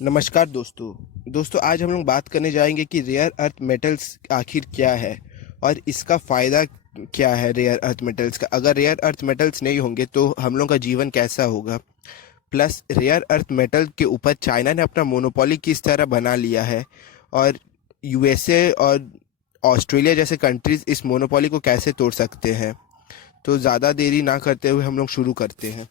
नमस्कार दोस्तों आज हम लोग बात करने जाएंगे कि रेयर अर्थ मेटल्स आखिर क्या है और इसका फ़ायदा क्या है। रेयर अर्थ मेटल्स का, अगर रेयर अर्थ मेटल्स नहीं होंगे तो हम लोग का जीवन कैसा होगा। प्लस रेयर अर्थ मेटल के ऊपर चाइना ने अपना मोनोपोली किस तरह बना लिया है और यूएसए और ऑस्ट्रेलिया जैसे कंट्रीज इस मोनोपोली को कैसे तोड़ सकते हैं। तो ज़्यादा देरी ना करते हुए हम लोग शुरू करते हैं।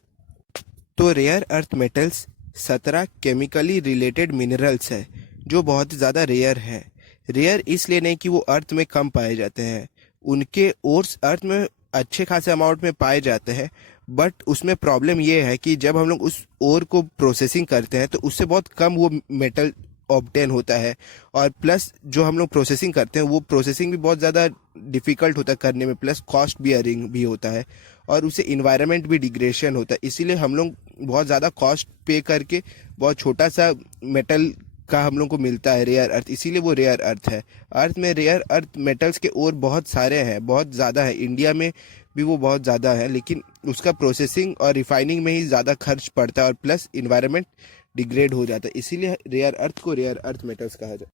तो rare earth metals 17 chemically related minerals है जो बहुत ही ज़्यादा रेयर है। रेयर इसलिए नहीं कि वो अर्थ में कम पाए जाते हैं, उनके ओर्स अर्थ में अच्छे खासे अमाउंट में पाए जाते हैं। बट उसमें प्रॉब्लम ये है कि जब हम लोग उस ओर को प्रोसेसिंग करते हैं तो उससे बहुत कम वो मेटल ऑब्टेन होता है। और प्लस जो हम लोग प्रोसेसिंग करते हैं वो प्रोसेसिंग भी बहुत ज़्यादा डिफ़िकल्ट होता है करने में, प्लस कॉस्ट बियरिंग भी होता है और उससे इन्वायरमेंट भी डिग्रेडेशन होता है। इसीलिए हम लोग बहुत ज़्यादा कॉस्ट पे करके बहुत छोटा सा मेटल का हम लोग को मिलता है रेयर अर्थ, इसीलिए वो रेयर अर्थ है। अर्थ में रेयर अर्थ मेटल्स के और बहुत सारे हैं, बहुत ज़्यादा है। इंडिया में भी वो बहुत ज़्यादा है, लेकिन उसका प्रोसेसिंग और रिफाइनिंग में ही ज़्यादा खर्च पड़ता है और प्लस इन्वायरमेंट डिग्रेड हो जाता है, इसीलिए रेयर अर्थ को रेयर अर्थ मेटल्स कहा जाता है।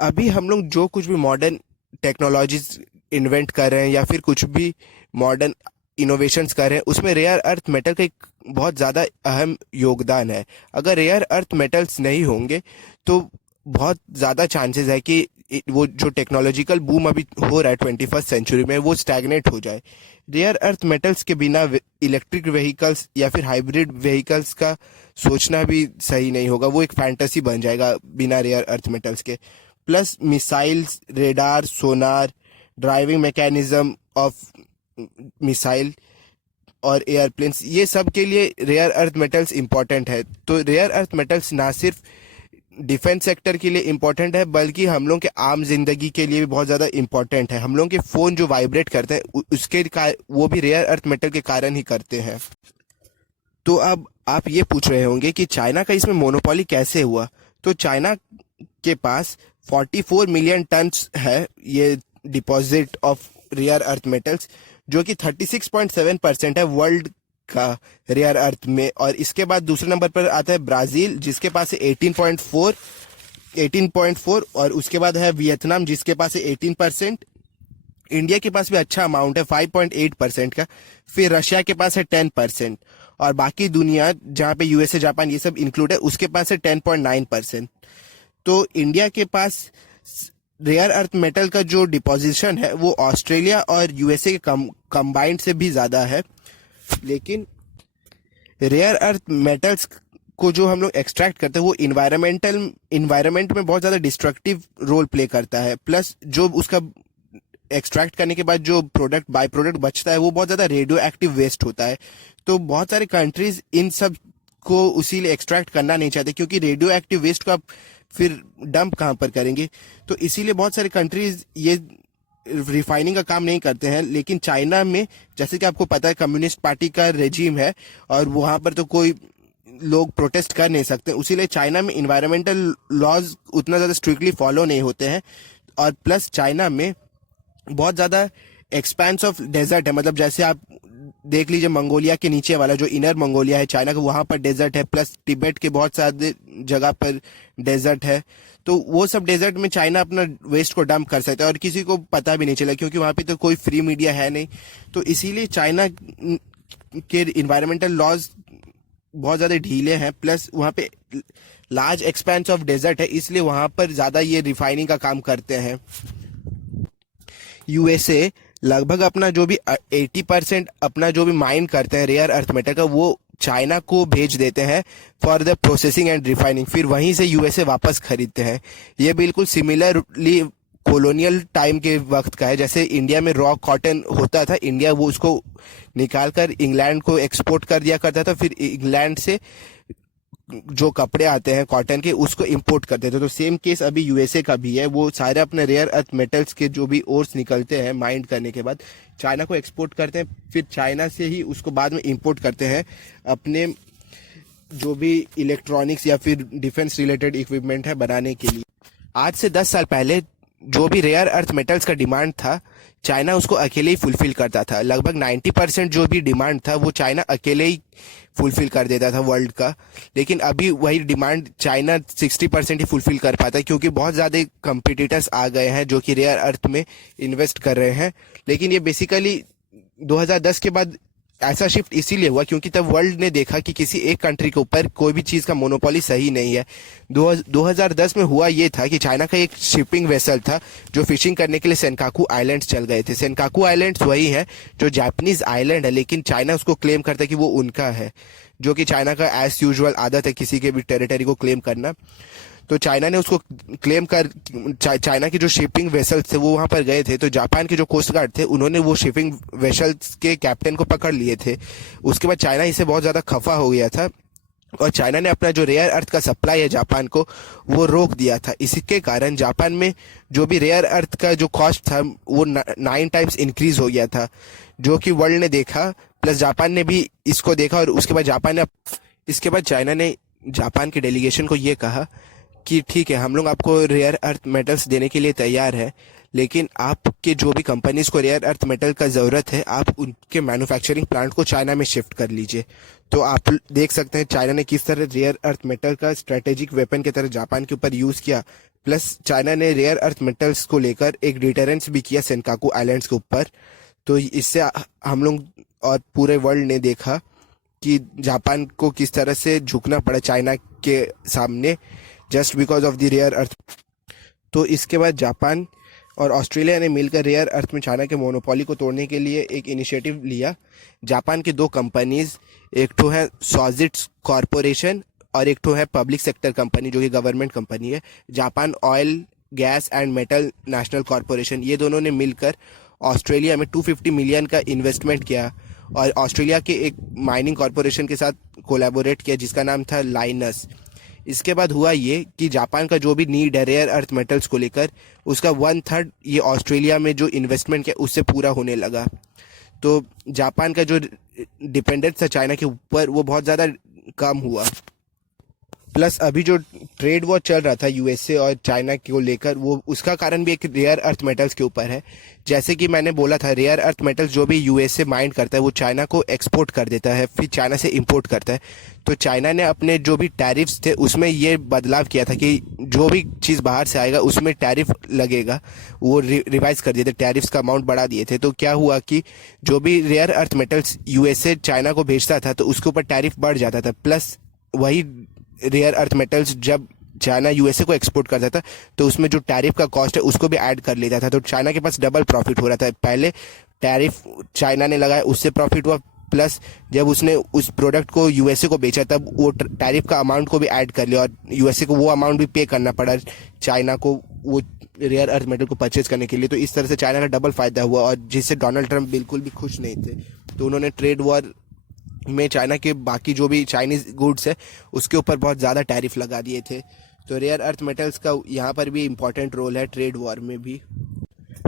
अभी हम लोग जो कुछ भी मॉडर्न टेक्नोलॉजीज इन्वेंट कर रहे हैं या फिर कुछ भी मॉडर्न इनोवेशंस कर रहे हैं उसमें रेयर अर्थ मेटल का एक बहुत ज़्यादा अहम योगदान है। अगर रेयर अर्थ मेटल्स नहीं होंगे तो बहुत ज़्यादा चांसेस है कि वो जो टेक्नोलॉजिकल बूम अभी हो रहा है 21st सेंचुरी में वो स्टैग्नेट हो जाए। रेयर अर्थ मेटल्स के बिना इलेक्ट्रिक व्हीकल्स या फिर हाइब्रिड व्हीकल्स का सोचना भी सही नहीं होगा, वो एक फैंटेसी बन जाएगा बिना रेयर अर्थ मेटल्स के। Plus missiles, radar, Sonar, driving mechanism of missile और एयरप्लेन्स, ये सब के लिए रेयर अर्थ मेटल्स इंपॉर्टेंट है। तो रेयर अर्थ मेटल्स ना सिर्फ डिफेंस सेक्टर के लिए इम्पोर्टेंट है बल्कि हम लोग के आम जिंदगी के लिए भी बहुत ज़्यादा इम्पोर्टेंट है। हम लोग के फ़ोन जो वाइब्रेट करते हैं वो भी रेयर अर्थ मेटल के कारण ही करते हैं। तो अब आप ये पूछ रहे होंगे कि चाइना का इसमें मोनोपोली कैसे हुआ। तो चाइना के पास 44 मिलियन टन्स है ये deposit of rare earth metals, जो कि 36.7% है वर्ल्ड का रेयर अर्थ में। और इसके बाद दूसरे नंबर पर आता है ब्राज़ील जिसके पास है 18.4 और उसके बाद है वियतनाम जिसके पास है 18%। इंडिया के पास भी अच्छा अमाउंट है 5.8% का। फिर रशिया के पास है 10% और बाकी दुनिया जहाँ पे यूएसए, जापान ये सब इंक्लूड है उसके पास है 10.9%। तो इंडिया के पास रेयर अर्थ मेटल का जो डिपोजिशन है वो ऑस्ट्रेलिया और यूएसए के कंबाइंड से भी ज़्यादा है। लेकिन रेयर अर्थ मेटल्स को जो हम लोग एक्सट्रैक्ट करते हैं वो इन्वायरमेंट में बहुत ज़्यादा डिस्ट्रक्टिव रोल प्ले करता है। प्लस जो उसका एक्सट्रैक्ट करने के बाद जो बाय प्रोडक्ट बचता है वो बहुत ज़्यादा रेडियो एक्टिव वेस्ट होता है। तो बहुत सारे कंट्रीज इन सब को उसी लिए एक्सट्रैक्ट करना नहीं चाहते, क्योंकि रेडियो एक्टिव वेस्ट को आप फिर डंप कहाँ पर करेंगे। तो इसीलिए बहुत सारे कंट्रीज ये रिफाइनिंग का काम नहीं करते हैं। लेकिन चाइना में जैसे कि आपको पता है कम्युनिस्ट पार्टी का रेजिम है और वहाँ पर तो कोई लोग प्रोटेस्ट कर नहीं सकते, उसीलिए चाइना में इन्वायरमेंटल लॉज उतना ज़्यादा स्ट्रिक्टली फॉलो नहीं होते हैं। और प्लस चाइना में बहुत ज़्यादा एक्सपेंस ऑफ डेजर्ट है, मतलब जैसे आप देख लीजिए मंगोलिया के नीचे वाला जो इनर मंगोलिया है चाइना का, वहाँ पर डेजर्ट है। प्लस तिब्बत के बहुत सारे जगह पर डेजर्ट है। तो वो सब डेजर्ट में चाइना अपना वेस्ट को डंप कर सकता है और किसी को पता भी नहीं चला, क्योंकि वहाँ पे तो कोई फ्री मीडिया है नहीं। तो इसीलिए चाइना के इन्वायरमेंटल लॉज बहुत ज़्यादा ढीले हैं। प्लस वहाँ पे लार्ज एक्सपेंस ऑफ डेजर्ट है, इसलिए वहाँ पर ज़्यादा ये रिफाइनिंग का काम करते हैं। यूएसए लगभग अपना जो भी 80% अपना जो भी माइन करते हैं रेयर अर्थ मेटल का वो चाइना को भेज देते हैं for the processing and refining, फिर वहीं से यूएसए वापस खरीदते हैं। ये बिल्कुल सिमिलरली कॉलोनियल टाइम के वक्त का है। जैसे इंडिया में रॉ कॉटन होता था, इंडिया वो उसको निकाल कर इंग्लैंड को एक्सपोर्ट कर दिया करता था, फिर इंग्लैंड से जो कपड़े आते हैं कॉटन के उसको इंपोर्ट करते थे। तो सेम केस अभी यूएसए का भी है, वो सारे अपने रेयर अर्थ मेटल्स के जो भी ओर्स निकलते हैं माइंड करने के बाद चाइना को एक्सपोर्ट करते हैं, फिर चाइना से ही उसको बाद में इंपोर्ट करते हैं अपने जो भी इलेक्ट्रॉनिक्स या फिर डिफेंस रिलेटेड इक्विपमेंट है बनाने के लिए। आज से 10 साल पहले जो भी रेयर अर्थ मेटल्स का डिमांड था चाइना उसको अकेले ही फुलफिल करता था। लगभग 90% जो भी डिमांड था वो चाइना अकेले ही फुलफिल कर देता था वर्ल्ड का। लेकिन अभी वही डिमांड चाइना 60% ही फुलफिल कर पाता है, क्योंकि बहुत ज़्यादा कंपिटिटर्स आ गए हैं जो कि रेयर अर्थ में इन्वेस्ट कर रहे हैं। लेकिन ये बेसिकली 2010 के बाद ऐसा शिफ्ट इसीलिए हुआ क्योंकि तब वर्ल्ड ने देखा कि किसी एक कंट्री के ऊपर कोई भी चीज़ का मोनोपोली सही नहीं है। 2010 में हुआ ये था कि चाइना का एक शिपिंग वेसल था जो फिशिंग करने के लिए सेनकाकू आइलैंड्स चल गए थे। सेनकाकू आइलैंड्स वही है जो जापानीज आइलैंड है, लेकिन चाइना उसको क्लेम करता है कि वो उनका है, जो कि चाइना का एज यूजुअल आदत है किसी के भी टेरिटरी को क्लेम करना। तो चाइना ने उसको क्लेम कर चाइना के जो शिपिंग वेसल्स थे वो वहां पर गए थे। तो जापान के जो कोस्ट गार्ड थे उन्होंने वो शिपिंग वेसल्स के कैप्टन को पकड़ लिए थे। उसके बाद चाइना इससे बहुत ज़्यादा खफा हो गया था और चाइना ने अपना जो रेयर अर्थ का सप्लाई है जापान को वो रोक दिया था। इसके कारण जापान में जो भी रेयर अर्थ का जो कॉस्ट था वो 9 टाइम्स इंक्रीज हो गया था, जो कि वर्ल्ड ने देखा, प्लस जापान ने भी इसको देखा। और उसके बाद इसके बाद चाइना ने जापान के डेलीगेशन को ये कहा कि ठीक है, हम लोग आपको रेयर अर्थ मेटल्स देने के लिए तैयार है, लेकिन आपके जो भी कंपनीज को रेयर अर्थ मेटल का ज़रूरत है आप उनके मैन्युफैक्चरिंग प्लांट को चाइना में शिफ्ट कर लीजिए। तो आप देख सकते हैं चाइना ने किस तरह रेयर अर्थ मेटल का स्ट्रेटेजिक वेपन की तरह जापान के ऊपर यूज़ किया। प्लस चाइना ने रेयर अर्थ मेटल्स को लेकर एक डिटरेंस भी किया सेनकाकू आइलैंड्स के ऊपर। तो इससे हम लोग और पूरे वर्ल्ड ने देखा कि जापान को किस तरह से झुकना पड़ा चाइना के सामने just because of the rare earth. तो इसके बाद जापान और ऑस्ट्रेलिया ने मिलकर रेयर अर्थ में चाइना के मोनोपोली को तोड़ने के लिए एक इनिशिएटिव लिया। जापान की 2 कंपनीज, एक तो है सॉजिट्स कॉरपोरेशन और एक तो है पब्लिक सेक्टर कंपनी जो कि गवर्नमेंट कंपनी है, Japan oil gas and metal national corporation. ये दोनों ने मिलकर ऑस्ट्रेलिया में 250 मिलियन का इन्वेस्टमेंट किया और ऑस्ट्रेलिया के एक माइनिंग कॉरपोरेशन के साथ कोलैबोरेट किया जिसका नाम था लाइनस। इसके बाद हुआ ये कि जापान का जो भी नीड है रेयर अर्थ मेटल्स को लेकर उसका 1/3 ये ऑस्ट्रेलिया में जो इन्वेस्टमेंट किया उससे पूरा होने लगा। तो जापान का जो डिपेंडेंस था चाइना के ऊपर वो बहुत ज़्यादा कम हुआ। प्लस अभी जो ट्रेड वॉर चल रहा था यूएसए और चाइना को लेकर वो उसका कारण भी एक रेयर अर्थ मेटल्स के ऊपर है। जैसे कि मैंने बोला था रेयर अर्थ मेटल्स जो भी यूएसए माइंड करता है वो चाइना को एक्सपोर्ट कर देता है, फिर चाइना से इंपोर्ट करता है। तो चाइना ने अपने जो भी टैरिफ्स थे उसमें ये बदलाव किया था कि जो भी चीज़ बाहर से आएगा उसमें टैरिफ लगेगा, वो रिवाइज कर दिए थे, टैरिफ्स का अमाउंट बढ़ा दिए थे। तो क्या हुआ कि जो भी rare earth metals USA China को भेजता था तो उसके ऊपर टैरिफ बढ़ जाता था। प्लस वही रेयर अर्थ मेटल्स जब चाइना यूएसए को एक्सपोर्ट करता था तो उसमें जो टैरिफ का कॉस्ट है उसको भी ऐड कर लेता था। तो चाइना के पास डबल प्रॉफिट हो रहा था। पहले टैरिफ चाइना ने लगाया उससे प्रॉफिट हुआ, प्लस जब उसने उस प्रोडक्ट को यूएसए को बेचा तब वो टैरिफ का अमाउंट को भी ऐड कर लिया और यूएसए को वो अमाउंट भी पे करना पड़ा चाइना को वो रेयर अर्थ मेटल को परचेज करने के लिए। तो इस तरह से चाइना का डबल फायदा हुआ और जिससे डोनाल्ड ट्रंप बिल्कुल भी खुश नहीं थे। तो उन्होंने ट्रेड वॉर में चाइना के बाकी जो भी चाइनीज गुड्स है उसके ऊपर बहुत ज़्यादा टैरिफ लगा दिए थे। तो रेयर अर्थ मेटल्स का यहाँ पर भी इम्पोर्टेंट रोल है ट्रेड वॉर में भी।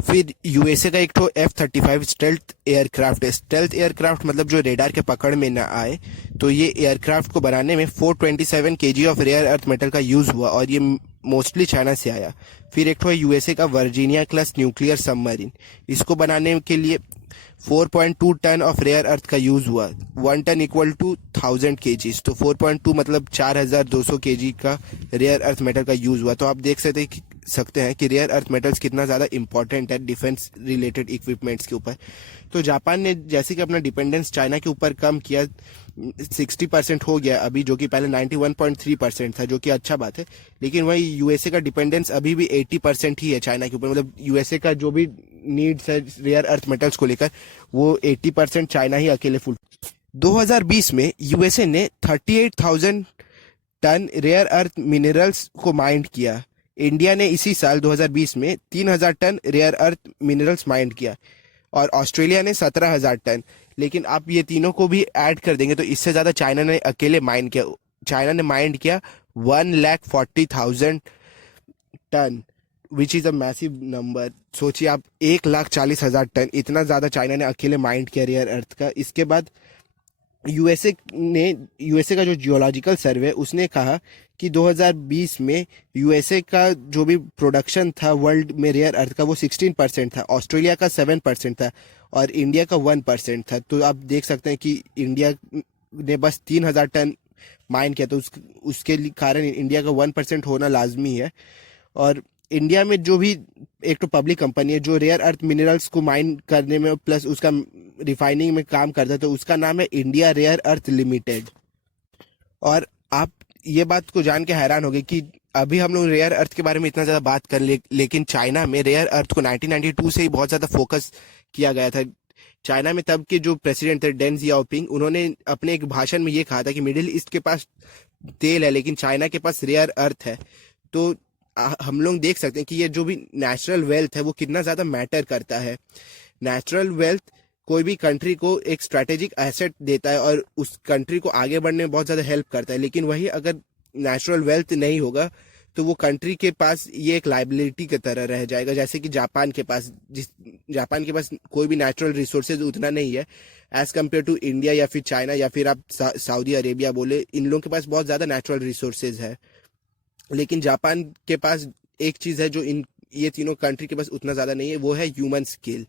फिर यूएसए का एक तो F-35 स्टेल्थ एयरक्राफ्ट है। स्टेल्थ एयरक्राफ्ट मतलब जो रेडार के पकड़ में ना आए। तो ये एयरक्राफ्ट को बनाने में 427 kg of rare earth metal का यूज़ हुआ और ये मोस्टली चाइना से आया। फिर एक तो है यूएसए का वर्जीनिया क्लास न्यूक्लियर सबमरीन। इसको बनाने के लिए 4.2 टन ऑफ रेयर अर्थ का यूज़ हुआ। 1 टन इक्वल टू 1000 kg। तो 4.2 मतलब 4200 kg का रेयर अर्थ मेटल का यूज़ हुआ। तो आप देख सकते हैं कि रेयर अर्थ मेटल्स कितना ज़्यादा इंपॉर्टेंट है डिफेंस रिलेटेड इक्विपमेंट्स के ऊपर। तो जापान ने जैसे कि अपना डिपेंडेंस चाइना के ऊपर कम किया, 60% हो गया अभी, जो कि पहले 91.3% था, जो कि अच्छा बात है। लेकिन वही यूएसए का डिपेंडेंस अभी भी 80% ही है चाइना के ऊपर। मतलब यूएसए का जो भी नीड्स है रेयर अर्थ मेटल्स को लेकर वो 80% चाइना ही अकेले फुल। 2020 में यूएसए ने 38,000 टन रेयर अर्थ मिनरल्स को माइंड किया। इंडिया ने इसी साल 2020 में 3,000 ton rare earth minerals mined किया और ऑस्ट्रेलिया ने 17,000 टन। लेकिन आप ये तीनों को भी ऐड कर देंगे तो इससे ज़्यादा चाइना ने अकेले माइंड किया। चाइना ने माइंड किया 1,40,000 tons, which is a massive number. सोचिए आप 1,40,000 टन, इतना ज़्यादा चाइना ने अकेले माइंड किया रेयर अर्थ का। इसके बाद यूएसए का जो जियोलॉजिकल सर्वे उसने कहा कि 2020 में यूएसए का जो भी प्रोडक्शन था वर्ल्ड में रेयर अर्थ का वो 16% था, ऑस्ट्रेलिया का 7% था और इंडिया का 1% था। तो आप देख सकते हैं कि इंडिया ने बस 3,000 टन माइन किया, तो उसके कारण इंडिया का 1% होना लाजमी है। और इंडिया में जो भी एक तो पब्लिक कंपनी है जो रेयर अर्थ मिनरल्स को माइन करने में प्लस उसका रिफाइनिंग में काम करता है, तो उसका नाम है इंडिया रेयर अर्थ लिमिटेड। और आप ये बात को जान के हैरान हो गए कि अभी हम लोग रेयर अर्थ के बारे में इतना ज़्यादा बात कर लेकिन चाइना में रेयर अर्थ को 1992 से ही बहुत ज़्यादा फोकस किया गया था। चाइना में तब के जो प्रेसिडेंट थे डेंग जियाओपिंग, उन्होंने अपने एक भाषण में ये कहा था कि मिडिल ईस्ट के पास तेल है लेकिन चाइना के पास रेयर अर्थ है। तो हम लोग देख सकते हैं कि ये जो भी नेचुरल वेल्थ है वो कितना ज़्यादा मैटर करता है। नेचुरल वेल्थ कोई भी कंट्री को एक स्ट्रैटेजिक एसेट देता है और उस कंट्री को आगे बढ़ने में बहुत ज़्यादा हेल्प करता है, लेकिन वही अगर नेचुरल वेल्थ नहीं होगा तो वो कंट्री के पास ये एक लाइबिलिटी की तरह रह जाएगा। जैसे कि जापान के पास कोई भी नेचुरल रिसोर्सेज उतना नहीं है एज कम्पेयर टू इंडिया या फिर चाइना या फिर आप सऊदी अरेबिया बोले, इन लोगों के पास बहुत ज़्यादा नेचुरल रिसोर्सेज है। लेकिन जापान के पास एक चीज़ है जो ये तीनों कंट्री के पास उतना ज़्यादा नहीं है, वो है ह्यूमन स्किल।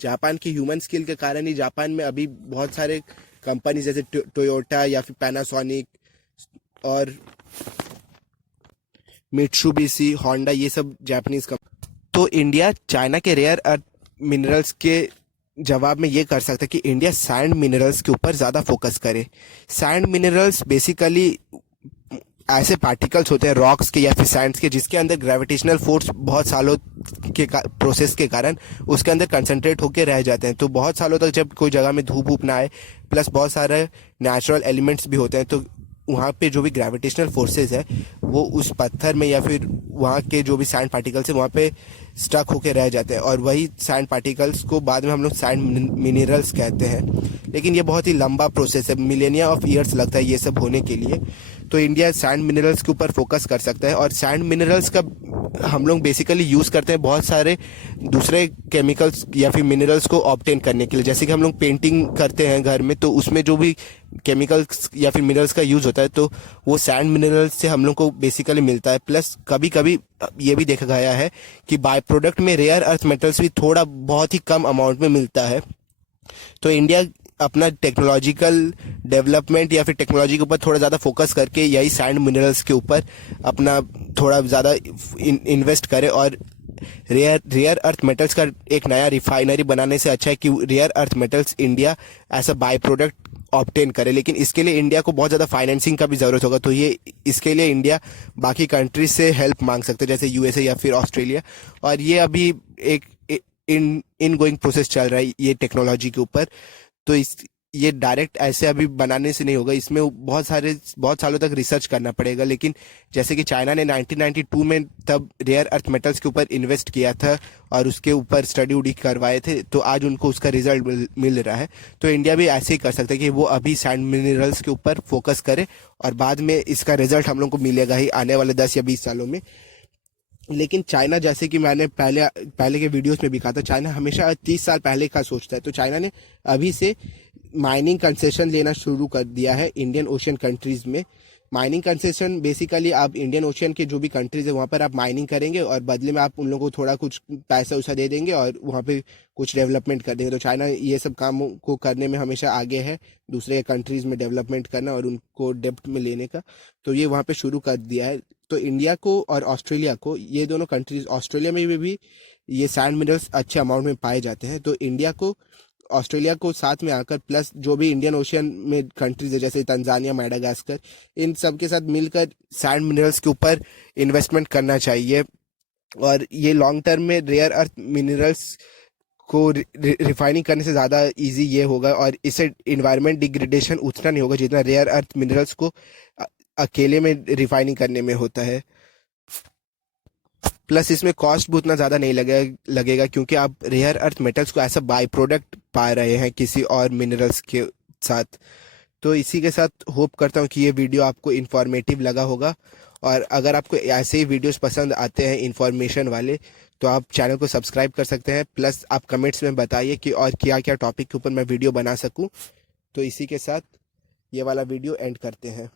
जापान की ह्यूमन स्किल के कारण ही जापान में अभी बहुत सारे कंपनी जैसे टोयोटा या फिर पैनासोनिक और मित्सुबिशी, होंडा, ये सब जापानीज कंपनी। तो इंडिया चाइना के रेयर अर्थ मिनरल्स के जवाब में ये कर सकता है कि इंडिया सैंड मिनरल्स के ऊपर ज़्यादा फोकस करे। सैंड मिनरल्स बेसिकली ऐसे पार्टिकल्स होते हैं रॉक्स के या फिर सैंड्स के जिसके अंदर ग्रेविटेशनल फोर्स बहुत सालों के प्रोसेस के कारण उसके अंदर कंसंट्रेट होकर रह जाते हैं। तो बहुत सालों तक जब कोई जगह में धूप वूप ना आए प्लस बहुत सारे नेचुरल एलिमेंट्स भी होते हैं तो वहाँ पे जो भी ग्रेविटेशनल फोर्सेस है वो उस पत्थर में या फिर वहाँ के जो भी सैंड पार्टिकल्स है वहाँ पे स्टक होके रह जाते हैं और वही सैंड पार्टिकल्स को बाद में हम लोग सैंड मिनरल्स कहते हैं। लेकिन ये बहुत ही लंबा प्रोसेस है, मिलेनिया ऑफ ईयर्स लगता है ये सब होने के लिए। तो इंडिया सैंड मिनरल्स के ऊपर फोकस कर सकता है और सैंड मिनरल्स का हम लोग बेसिकली यूज़ करते हैं बहुत सारे दूसरे केमिकल्स या फिर मिनरल्स को ऑब्टेन करने के लिए। जैसे कि हम लोग पेंटिंग करते हैं घर में तो उसमें जो भी केमिकल्स या फिर मिनरल्स का यूज़ होता है तो वो सैंड मिनरल्स से हम लोग को बेसिकली मिलता है। प्लस कभी कभी ये भी देखा गया है कि बाय प्रोडक्ट में रेयर अर्थ मेटल्स भी थोड़ा बहुत ही कम अमाउंट में मिलता है। तो इंडिया अपना टेक्नोलॉजिकल डेवलपमेंट या फिर टेक्नोलॉजी के ऊपर थोड़ा ज़्यादा फोकस करके यही सैंड मिनरल्स के ऊपर अपना थोड़ा ज़्यादा इन्वेस्ट करे और रेयर अर्थ मेटल्स का एक नया रिफाइनरी बनाने से अच्छा है कि rare earth metals India as a by product obtain करे। लेकिन इसके लिए इंडिया को बहुत ज़्यादा फाइनेंसिंग का भी ज़रूरत होगा, तो ये इसके लिए इंडिया बाकी कंट्रीज से हेल्प मांग सकते हैं जैसे यूएसए या फिर ऑस्ट्रेलिया। और ये अभी एक इन गोइंग प्रोसेस चल रहा है ये टेक्नोलॉजी के ऊपर। तो ये डायरेक्ट ऐसे अभी बनाने से नहीं होगा, इसमें बहुत सालों तक रिसर्च करना पड़ेगा। लेकिन जैसे कि चाइना ने 1992 में तब रेयर अर्थ मेटल्स के ऊपर इन्वेस्ट किया था और उसके ऊपर स्टडी उडी करवाए थे तो आज उनको उसका रिजल्ट मिल रहा है। तो इंडिया भी ऐसे ही कर सकता है कि वो अभी सैंड मिनरल्स के ऊपर फोकस करे और बाद में इसका रिजल्ट हम लोग को मिलेगा ही आने वाले 10 या 20 सालों में। लेकिन चाइना, जैसे कि मैंने पहले के वीडियोस में भी कहा था, चाइना हमेशा 30 साल पहले का सोचता है। तो चाइना ने अभी से माइनिंग कंसेशन लेना शुरू कर दिया है इंडियन ओशियन कंट्रीज में। माइनिंग कंसेशन बेसिकली आप इंडियन ओशियन के जो भी कंट्रीज है वहाँ पर आप माइनिंग करेंगे और बदले में आप उन लोगों को थोड़ा कुछ पैसा उसा दे देंगे और वहाँ पे कुछ डेवलपमेंट कर देंगे। तो चाइना ये सब काम को करने में हमेशा आगे है, दूसरे कंट्रीज में डेवलपमेंट करना और उनको डेप्थ में लेने का। तो ये वहाँ पे शुरू कर दिया है। तो इंडिया को और ऑस्ट्रेलिया को, ये दोनों कंट्रीज, ऑस्ट्रेलिया में भी ये सैंड मिनरल्स अच्छे अमाउंट में पाए जाते हैं। तो इंडिया को ऑस्ट्रेलिया को साथ में आकर प्लस जो भी इंडियन ओशियन में कंट्रीज है जैसे तंजानिया, मैडागास्कर, इन सब के साथ मिलकर सैंड मिनरल्स के ऊपर इन्वेस्टमेंट करना चाहिए। और ये लॉन्ग टर्म में रेयर अर्थ मिनरल्स को रिफाइनिंग करने से ज़्यादा इजी ये होगा और इससे इन्वायरमेंट डिग्रेडेशन उतना नहीं होगा जितना रेयर अर्थ मिनरल्स को अकेले में रिफाइनिंग करने में होता है। प्लस इसमें कॉस्ट भी उतना ज़्यादा नहीं लगेगा क्योंकि आप रेयर अर्थ मेटल्स को ऐसा बाय प्रोडक्ट पा रहे हैं किसी और मिनरल्स के साथ। तो इसी के साथ होप करता हूँ कि ये वीडियो आपको इन्फॉर्मेटिव लगा होगा और अगर आपको ऐसे ही वीडियोस पसंद आते हैं इन्फॉर्मेशन वाले तो आप चैनल को सब्सक्राइब कर सकते हैं। प्लस आप कमेंट्स में बताइए कि और क्या क्या टॉपिक के ऊपर मैं वीडियो बना सकूँ। तो इसी के साथ ये वाला वीडियो एंड करते हैं।